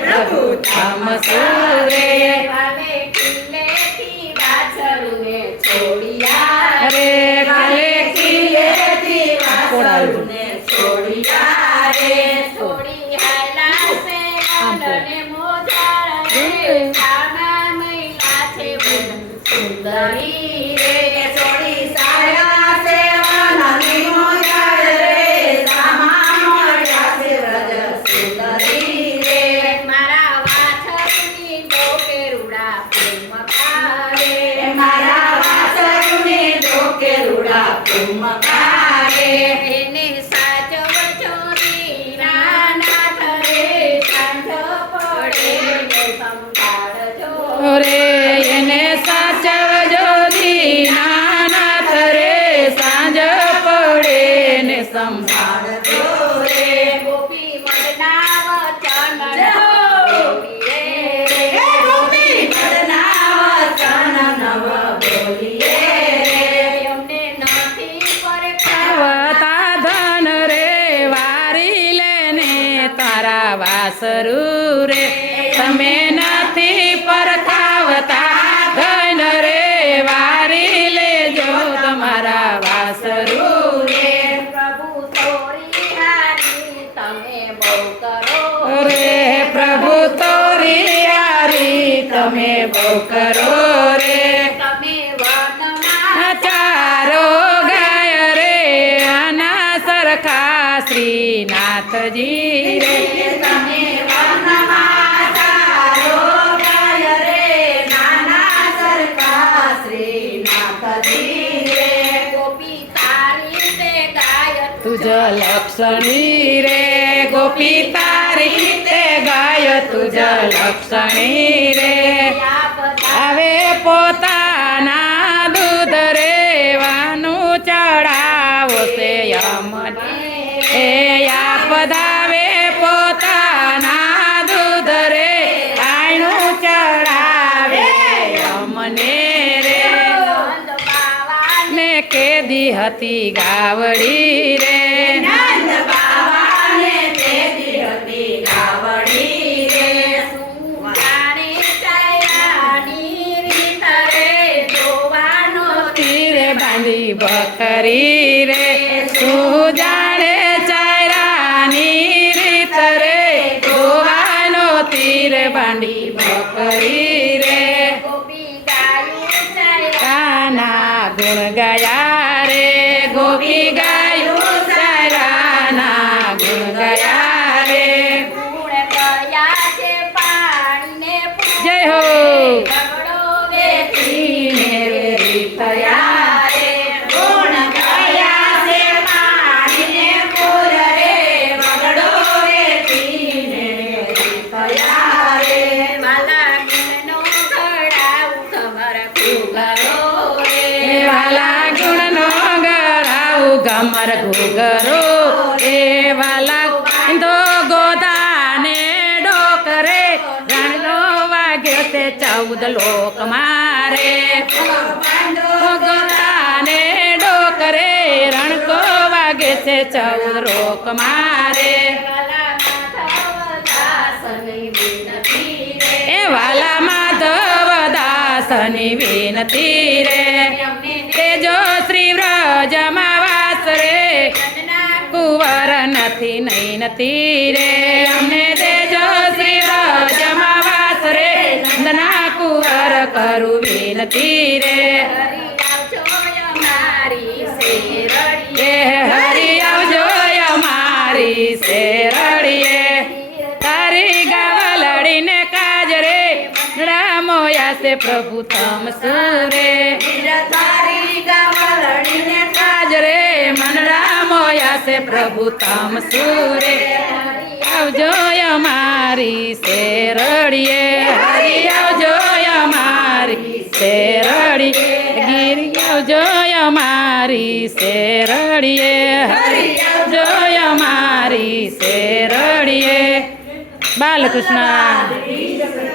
પ્રભુ તમ સુરે કાલે કિલ્લેથી વાછરુને છોડિયા રે કાલે કિલ્લેથી વાછરુને છોડિયા રે છોડી હાલા છે અને મોજાળ રે સામા મૈલા છે સુંદરી રે છોડી સાયા છે વનની મોજાળ રે સામા મૈલા છે વ્રજ સુંદરી રે મારા વાછરુની ડોકે રૂડા પ્રેમ કારે મારા વાછરુની ડોકે રૂડા પ્રેમ કારે એને સાચવજો દીના નાથ રે સાંજ પડે ને સંભાળજો રે એને સાચવજો દીનાનાથ રે સાંજ પડે ને સંભાળજો રે ગોપી મદના વચન બોલીએ ગોપી મદના વચન નવ બોલીએ એમને નથી પરખાવતા આવતા ધન રે વારી લેને તારા વાસરુ રે તમે નથી પરખાવતા ધન રે વારી લેજો તમારા વાસરુ રે પ્રભુ તોરી હારી તમે બહુ કરો રે પ્રભુ તોરી હારી તમે બહુ કરો રે તમે વનમાં ચારો ગાય રે આના સરખા શ્રીનાથજી રે તમે વનમાં તારો ગાય રે નાના સરખા શ્રીનાથજી રે ગોપી તારી તે ગાય તુજ લક્ષણી રે ગોપી તારી તે ગાય તુજ લક્ષણી રે આવે પોતાના દૂધ રેવાનું ચડાવો છે યમને એ પધાવે પોતાના દૂધ રે આયનું ચડાવે યમને રે નંદ બાવા ને કેદી હતી ગાવડી રે નંદ બાવાને તેદી હતી ગાવડી રે સુજાણે ચાયાની રીત રે જોવાનો તીરે બાંધી બકરી રે તું જાણે ચાયરાની રીત રે જોવાનો તીર બાંધી બકરી રે ગોપી ગાયું ચાયા કાના ગુણ ગયા રે ગોપી ગાયું ચાયરાના ગુણ ગયા રે ગુણ ગયા છે પાણીને જય હો બગડો વેઠીને વેરી થયા રે ગુણ ગયા છે પાણીને પૂર રે બગડો વેઠીને વેરી થયા રે વાલા ગુણનો ઘડાઉ ખબર ફૂગરો રે વાલા ગુણનો ગરાઉ ગમર ઘુગરો એ વાલા દો ગોદાને ડોકરે રણનો વાગ્યો તે 14 લોક મારે ગોદાને ડોકરે રણકો વાગે છે 14 લોક મારે વાલા માધવ દાસની વિનતી રે એ વાલા માધવ દાસની વિનતી રે તેજો શ્રી વ્રજમાં વાસ રે કુંવર નથી નહીં નથી રે અમને તેજો શ્રી વ્રજમાં વાસ રે નંદના કુંવર કરું વિનતી રે એ હરી આવજો અમારી શેરડીએ તારી ગાવલડીને કાજ રે રામોયા સે પ્રભુ તમ સુરે કાજ રે મનડા મોયા સે પ્રભુ તમ સુરે આવજો અમારી શેરડીએ હરી આવજો અમારી શેરડીએ ગીરી આવજો અમારી શેરડીએ હરી આવજો અમારી શેરડીએ બાલકૃષ્ણ